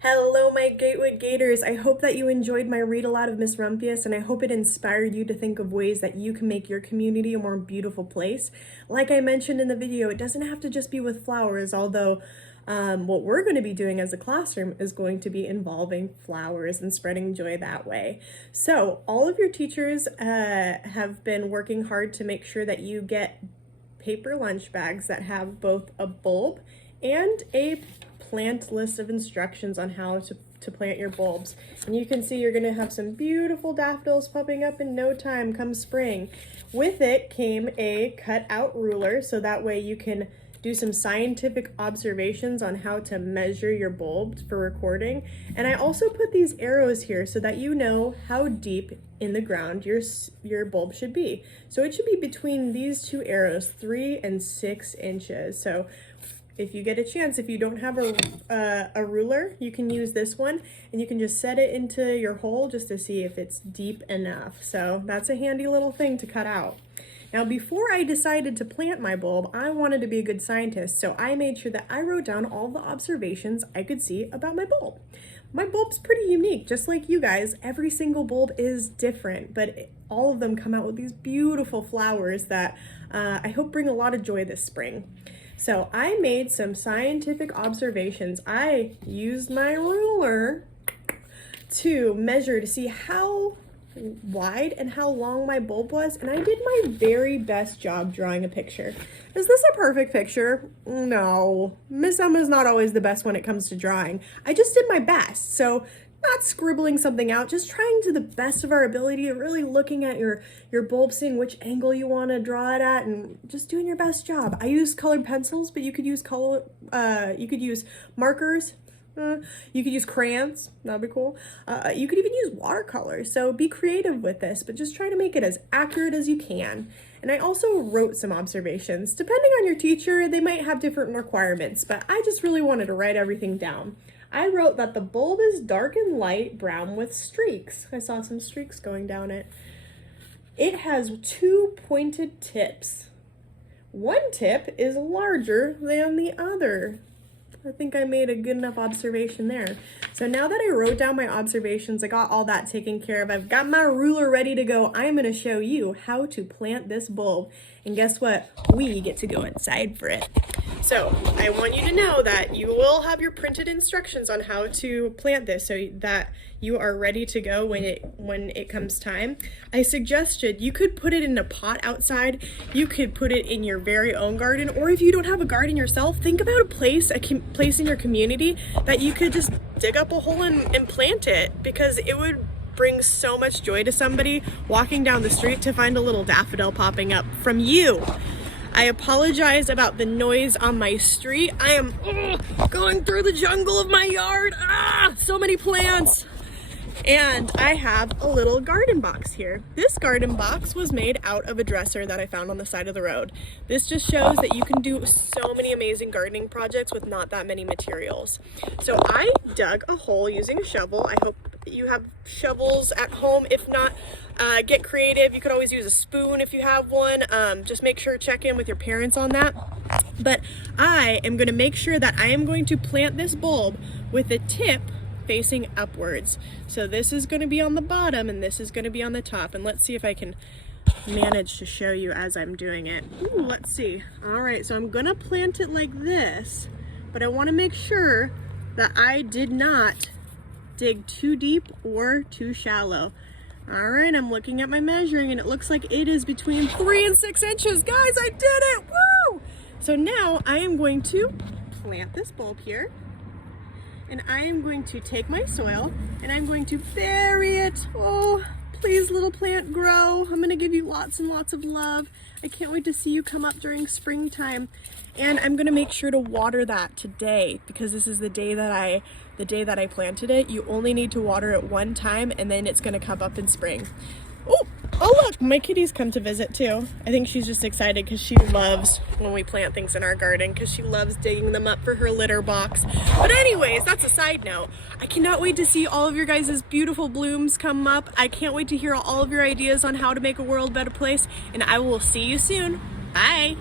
Hello, my Gatewood Gators. I hope that you enjoyed my read aloud of Miss Rumphius, and I hope it inspired you to think of ways that you can make your community a more beautiful place. Like I mentioned in the video, it doesn't have to just be with flowers, although what we're going to be doing as a classroom is going to be involving flowers and spreading joy that way. So all of your teachers have been working hard to make sure that you get paper lunch bags that have both a bulb and a plant list of instructions on how to plant your bulbs. And you can see you're going to have some beautiful daffodils popping up in no time come spring. With it came a cut-out ruler, so that way you can do some scientific observations on how to measure your bulbs for recording. And I also put these arrows here so that you know how deep in the ground your bulb should be. So it should be between these two arrows, 3 and 6 inches. So if you get a chance, if you don't have a ruler, you can use this one and you can just set it into your hole just to see if it's deep enough. So that's a handy little thing to cut out. Now, before I decided to plant my bulb, I wanted to be a good scientist, so I made sure that I wrote down all the observations I could see about my bulb. My bulb's pretty unique, just like you guys. Every single bulb is different, but all of them come out with these beautiful flowers that I hope bring a lot of joy this spring. So I made some scientific observations. I used my ruler to measure to see how wide and how long my bulb was, and I did my very best job drawing a picture. Is this a perfect picture? No. Miss Emma's not always the best when it comes to drawing. I just did my best, so not scribbling something out, just trying to the best of our ability, really looking at your bulb, seeing which angle you want to draw it at, and just doing your best job. I used colored pencils, but you could use markers. You could use crayons, that'd be cool. You could even use watercolors, so be creative with this, but just try to make it as accurate as you can. And I also wrote some observations. Depending on your teacher, they might have different requirements, but I just really wanted to write everything down. I wrote that the bulb is dark and light brown with streaks. I saw some streaks going down it. It has 2 pointed tips. One tip is larger than the other. I think I made a good enough observation there. So now that I wrote down my observations, I got all that taken care of, I've got my ruler ready to go. I'm going to show you how to plant this bulb. And guess what? We get to go inside for it. So I want you to know that you will have your printed instructions on how to plant this so that you are ready to go when it comes time. I suggested you could put it in a pot outside, you could put it in your very own garden, or if you don't have a garden yourself, think about a place in your community that you could just dig up a hole and plant it, because it would bring so much joy to somebody walking down the street to find a little daffodil popping up from you. I apologize about the noise on my street. I am going through the jungle of my yard. So many plants. And I have a little garden box here. This garden box was made out of a dresser that I found on the side of the road. This just shows that you can do so many amazing gardening projects with not that many materials. So I dug a hole using a shovel. I hope you have shovels at home. If not, get creative. You could always use a spoon if you have one. Just make sure to check in with your parents on that. But I am going to make sure that I am going to plant this bulb with the tip facing upwards. So this is going to be on the bottom and this is going to be on the top. And let's see if I can manage to show you as I'm doing it. Ooh, let's see. All right, so I'm going to plant it like this, but I want to make sure that I did not dig too deep or too shallow. All right, I'm looking at my measuring and it looks like it is between 3 and 6 inches. Guys, I did it! Woo! So now I am going to plant this bulb here, and I am going to take my soil and I'm going to bury it. Oh, please, little plant, grow. I'm going to give you lots and lots of love. I can't wait to see you come up during springtime. And I'm going to make sure to water that today, because this is the day that I planted it. You only need to water it one time and then it's going to come up in spring. Oh look, my kitty's come to visit too. I think she's just excited because she loves when we plant things in our garden, because she loves digging them up for her litter box. But anyways, that's a side note. I cannot wait to see all of your guys' beautiful blooms come up. I can't wait to hear all of your ideas on how to make a world a better place, and I will see you soon. Bye.